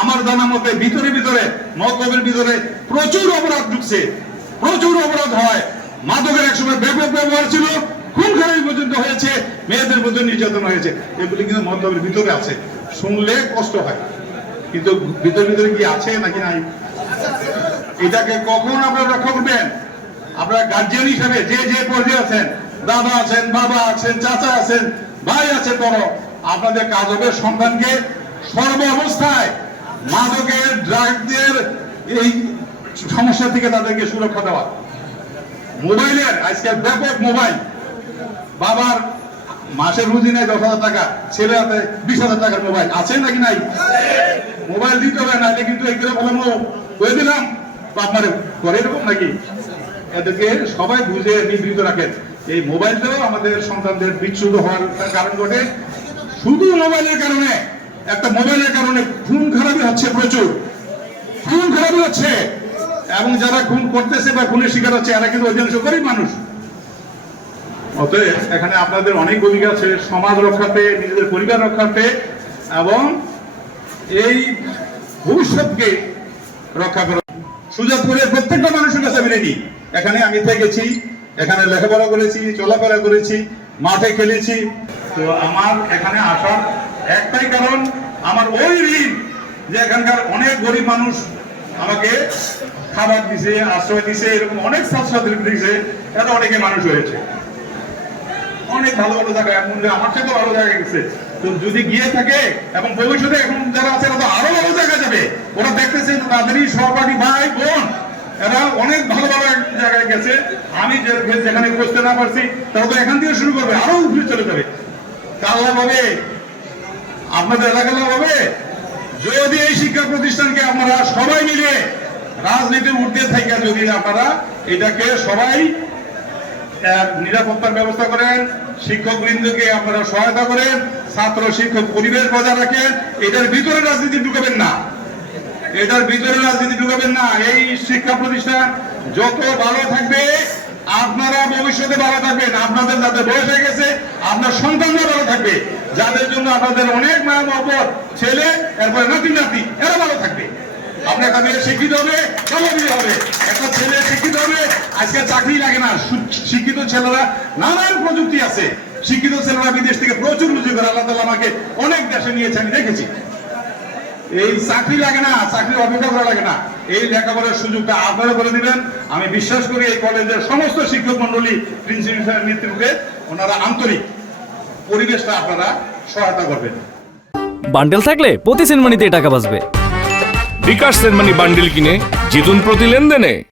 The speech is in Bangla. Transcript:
আমার জানা মতে ভিতরে ভিতরে মতলবের ভিতরে প্রচুর অপরাধ ঢুকছে, প্রচুর অপরাধ হয়। মাদকের একসময় ব্যাপক ব্যবহার ছিল, খুন খারাপি পর্যন্ত হয়েছে, মেয়েদের মধ্যে নির্যাতন হয়েছে। এগুলি কিন্তু মতলবের ভিতরে আছে, শুনলে কষ্ট হয়, কিন্তু ভিতরে ভিতরে কি আছে নাকি নাই? এটাকে কখন আপনারা রক্ষা করবেন? আপনারা গার্জিয়ান হিসাবে যে যে পর্যায়ে আছেন, দাদা আছেন, বাবা আছেন, চাচা আছেন, ভাই আছে, বড়, আপনাদের কাজ হবে সন্তানকে সর্ব অবস্থায় মাদকের ড্রাগদের এই সমস্যা থেকে তাদেরকে সুরক্ষা দেওয়া। মোবাইলের আজকাল ব্যাপক মোবাইল, বাবার মাসের রুজি নেই 10,000 টাকা, ছেলে হাতে 20,000 টাকার মোবাইল আছে নাকি নাই? মোবাইল দিতে হবে, নাহলে কিন্তু এগুলো বললাম হয়ে দিলাম আপনারে করে এরকম নাকি? এদেরকে সবাই বুঝে নিবৃত রাখেন। এই মোবাইলটাও আমাদের সন্তানদের বিচ্যুত হওয়ার কারণ ঘটে। শুধু মোবাইলের কারণে, একটা মোবাইলের কারণে খুন খারাপি হচ্ছে, প্রচুর খুন খারাপি হচ্ছে, এবং যারা খুন করতেছে বা খুনের শিকার হচ্ছে এরা কিন্তু অধিকাংশ গরিব মানুষ। অতএব এখানে আপনাদের অনেক ভূমিকা আছে সমাজ রক্ষাতে, নিজেদের পরিবার রক্ষাতে, এবং এই ভবিষ্যৎকে রক্ষা করা। সুজাতপুরের প্রত্যেকটা মানুষের কাছে আমি রেডি। এখানে আমি থেকেছি, এখানে লেখাপড়া করেছি, চলাফেরা করেছি, মাঠে খেলেছি। তো আমার এখানে আসার একটাই কারণ, আমার ওই ঋণ যে এখানকার অনেক গরিব মানুষ আমাকে খাবার দিছে, আশ্রয় দিছে, এরকম অনেক ছাত্রছাত্রী দিছে, এরা অনেকে মানুষ হয়েছে, অনেক ভালো ভালো জায়গায়, এমন যে আমার থেকে ভালো জায়গায় গেছে। তো যদি গিয়ে থাকে এবং ভবিষ্যতে এখন যারা আছে এরা তো আরো ভালো জায়গায় যাবে, ওরা দেখতেছে তাদেরই সহপাঠী ভাই বোন এরা অনেক ভালো ভালো জায়গায় গেছে। আমি যেখানে বসতে না পারছি তারা তো এখান থেকে শুরু করবে, আরো উপরে চলে যাবে। কাল্লা ভাবে আপনাদের এলাকার ভাবে যদি এই শিক্ষা প্রতিষ্ঠানকে আপনারা সবাই মিলে রাজনীতির ঊর্ধ্বে থেকে যদি আপনারা এটাকে সবাই নিরাপত্তার ব্যবস্থা করেন, শিক্ষক বৃন্দকে আপনারা সহায়তা করেন, ছাত্র শিক্ষক পরিবেশ বজায় রাখেন, এটার ভিতরে রাজনীতি ঢুকাবেন না, এটার ভিতরে রাজনীতি ঢুকাবেন না। এই শিক্ষা প্রতিষ্ঠান যত ভালো থাকবে আপনারা ভবিষ্যতে ভালো থাকবেন, আপনাদের যাদের বয়স হয়ে গেছে আপনার সন্তানরা ভালো থাকবে, যাদের জন্য আপনাদের অনেক মায়া মহব্বত, ছেলে এরপরে নাতি নাতি এরা ভালো থাকবে। আপনার একটা মেয়ে শিক্ষিত হবে, ভালো বিয়ে হবে, একটা ছেলে শিক্ষিত হবে, আজকে চাকরি লাগে না। শিক্ষিত ছেলেরা নানান প্রযুক্তি আছে, শিক্ষিত ছেলেরা বিদেশ থেকে প্রচুর রুজি করে, আল্লাহ তাআলা আমাকে অনেক দেশে নিয়েছে, আমি দেখেছি। এই চাকরি লাগে না, চাকরির অপেক্ষা করা লাগে না, এই লেখাপড়ার সুযোগটা আপনারা করে দিবেন। আমি বিশ্বাস করি এই কলেজের সমস্ত শিক্ষক মন্ডলী, প্রিন্সিপাল নেতৃত্বে ওনারা আন্তরিক, পরিবেশটা আপনারা সহায়তা করবেন। বান্ডেল থাকলে প্রতি সেনমানিতে টাকা বাঁচবে। বিকাশ সেনমানি বান্ডিল কিনে জিতুন প্রতি লেনদেনে।